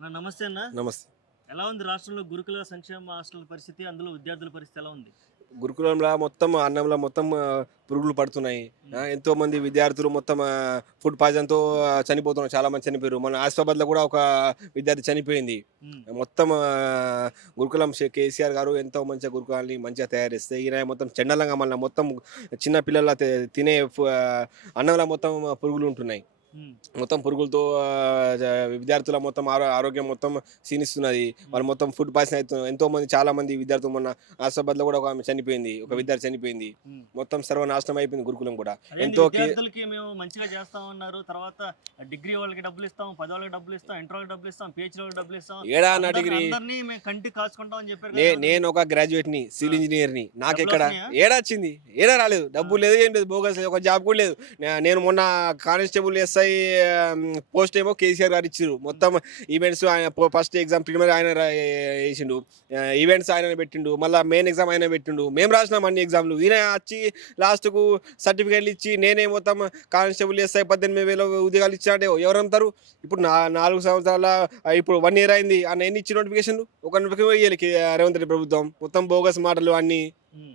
అన్న నమస్తే అన్న. నమస్తే. ఎలా ఉంది రాష్ట్రంలో గురుకుల సంక్షేమ హాస్టల్ పరిస్థితి? అందులో విద్యార్థుల పరిస్థితి ఎలా ఉంది? గురుకులంలా మొత్తం అన్నంలో మొత్తం పురుగులు పడుతున్నాయి. హ్మ్. ఎంతోమంది విద్యార్థులు మొత్తం ఫుడ్ పాయిజన్‌తో చనిపోతున్నారు. చాలామంది చనిపోయారు. మన ఆసిఫాబాద్‌లో కూడా ఒక విద్యార్థి చనిపోయింది. హ్మ్. మొత్తం గురుకులం కేసీఆర్ గారు ఎంతో మంచిగా గురుకులాన్ని మంచిగా తయారు చేస్తే, ఈయన మొత్తం చెండాలంగా మళ్ళా మొత్తం చిన్న పిల్లల తినే అన్నంలో మొత్తం పురుగులు ఉంటున్నాయి. హ్మ్. మొత్తం పురుగులతో జ విద్యార్థుల మొత్తం ఆరోగ్యం మొత్తం క్షీణిస్తున్నది. హ్మ్. వాళ్ళు మొత్తం ఫుడ్ పాయిజన్ అయితున్నారు. ఎంతోమంది చాలామంది విద్యార్థులు మొన్న ఆసిఫాబాద్‌లో కూడా ఒక ఆమె చనిపోయింది. ఒక హ్మ్. విద్యార్థి చనిపోయింది. హ్మ్. మొత్తం సర్వనాశనం అయిపోయింది గురుకులం కూడా. అదేంది ఎంతో విద్యార్థులకి మేము మంచిగా చేస్తామన్నారు. తర్వాత డిగ్రీ వాళ్ళకి డబ్బులిస్తాం, 10 వాళ్ళకి డబ్బులిస్తాం, ఇంటర్ వాళ్ళకి డబ్బులిస్తాం, పీహెచ్‌డీ వాళ్ళకి డబ్బులిస్తాం. ఏడా నా డిగ్రీ అందరిని మేము కంటికి కాచుకుంటాం అని చెప్పారు కదా! ఏమైంది? నేనొక గ్రాడ్యుయేట్‌ని, ఆ! సివిల్ ఇంజినీర్‌ని. నాకెక్కడ డబ్బులొస్తున్నాయా? ఏడొచ్చింది? ఏడ రాలేదు. ఆ! డబ్బు లేదు, ఏం లేదు. బోగస్ లేదు. ఒక జాబ్ కూడా లేదు. నేను మొన్న కానిస్టేబుల్ ఎస్ఐ పోస్ట్ ఏమో కేసీఆర్ గారు ఇచ్చిర్రు. హ్మ్. మొత్తం ఈవెంట్స్ ఆయన ఫస్ట్ ఎగ్జామ్ ప్రిలిమినరీ ఆయన ఏసిండు. ఈవెంట్స్ ఆయననే పెట్టిండు. మళ్ళా మెయిన్ ఎగ్జామ్ ఆయనే పెట్టిండు. మేము రాసినాం అన్ని ఎగ్జామ్‌లు. ఈయన అచ్చి లాస్ట్‌కు సర్టిఫికేట్‌లు ఇచ్చి నేనే మొత్తం కానిస్టేబుల్ ఎస్ఐ 18,000 ఉద్యోగాలు ఇచ్చినా అంటే ఎవరు నమ్ముతారు? ఇప్పుడు 4 సంవత్సరాల ఇప్పుడు 1 ఇయర్ అయింది. ఆయన ఎన్ని ఇచ్చి నోటిఫికేషన్‌లు? ఒక నోటిఫికేషన్ కూడా ఇయ్యలే రేవంత్ రెడ్డి ప్రభుత్వం. మొత్తం బోగస్ మాటలు అన్నీ. హ్మ్.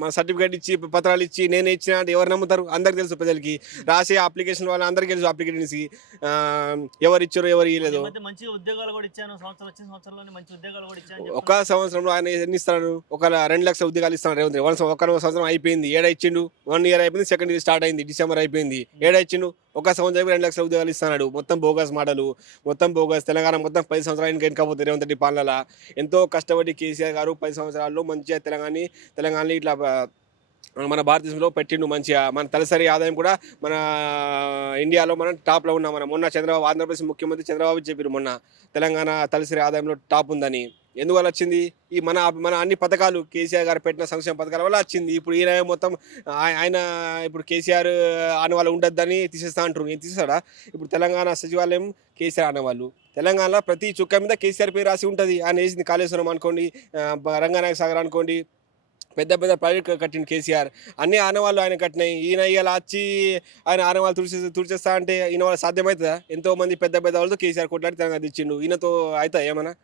మన సర్టిఫికేట్ ఇచ్చి, పత్రాలు ఇచ్చి నేనే ఇచ్చినా అంటే ఎవరు నమ్ముతారు? అందరికి తెలుసు ప్రజలకి. హ్మ్. రాసే అప్లికేషన్ వాళ్ళందరికీ తెలుసు అప్లికేషన్స్‌కి. ఎవరిచ్చారో, ఎవరు మళ్ళీ ఈ ఇయ్యలేదో. మధ్య మంచి ఉద్యోగాలు గూడా ఇచ్చాను. వచ్చిన సంవత్సరంలోనే మంచి ఉద్యోగాలు గూడా ఇచ్చానని ఒక చెప్తున్నారు. సంవత్సరంలో ఆయన ఎన్ని ఇస్తాడు? ఒక 2,00,000 ఉద్యోగాలు ఇస్తాడు రేవంత్ రెడ్డి. ఒక సంవత్సరం అయిపోయింది. ఏడ ఇచ్చిండు? 1 ఇయర్ అయిపోయింది. సెకండ్ ఇయర్ స్టార్ట్ అయింది. డిసెంబర్ అయిపోయింది. హ్మ్. ఏడ ఇచ్చిండు? ఒక సంవత్సరానికి 2,00,000 ఉద్యోగాలు ఇస్తున్నాడు. మొత్తం బోగస్ మాటలు. మొత్తం బోగస్. తెలంగాణ మొత్తం 10 సంవత్సరాలు వెనకపోతే రేవంత్ రెడ్డి పాలనల. ఎంతో కష్టపడి కేసీఆర్ గారు 10 సంవత్సరాల్లో మంచిగా తెలంగాణని ఇట్లా మన భారతదేశంలో పెట్టిండు మంచిగా. మన తలసరి ఆదాయం కూడా మన ఇండియాలో మనం టాప్‌లో ఉన్నాం. మనం మొన్న ఆంధ్రప్రదేశ్ ముఖ్యమంత్రి చంద్రబాబు చెప్పిర్రు మొన్న. తెలంగాణ తలసరి ఆదాయంలో టాప్ ఉందని. ఎందువల్ల వచ్చింది? ఈ మన మన అన్ని పథకాలు కేసీఆర్ గారు పెట్టిన సంక్షేమ పథకాల వల్ల వచ్చింది. ఇప్పుడు ఈయన మొత్తం ఆయన ఇప్పుడు కేసీఆర్ ఆనవాళ్ళు ఉండొద్దని తీసేస్తా అంటుర్రు. ఏం తీసేస్తాడా? ఇప్పుడు తెలంగాణ సచివాలయం కేసీఆర్ ఆనవాళ్ళు. తెలంగాణలో ప్రతి చుక్క మీద కేసీఆర్ పేరు రాసి ఉంటది. ఆయన ఏసింది కాళేశ్వరం అనుకోండి, రంగనాయక సాగర్ అనుకోండి, పెద్ద పెద్ద ప్రాజెక్ట్ కట్టిండు కేసీఆర్. అన్ని ఆనవాళ్ళు ఆయన కట్టినాయి. ఈయన ఇయాల అచ్చి ఆయన ఆనవాళ్ళు తుడిచేస్తా అంటే ఈయన వల్ల సాధ్యమైతదా? ఎంతో మంది పెద్ద పెద్ద వాళ్ళతో కేసీఆర్ కొట్లాడి తెలంగాణ తెచ్చిండు. ఈయనతో అయితదా ఏమన్నా?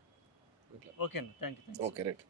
ఓకే అన్న. Thank you. ఓకే. రైట్.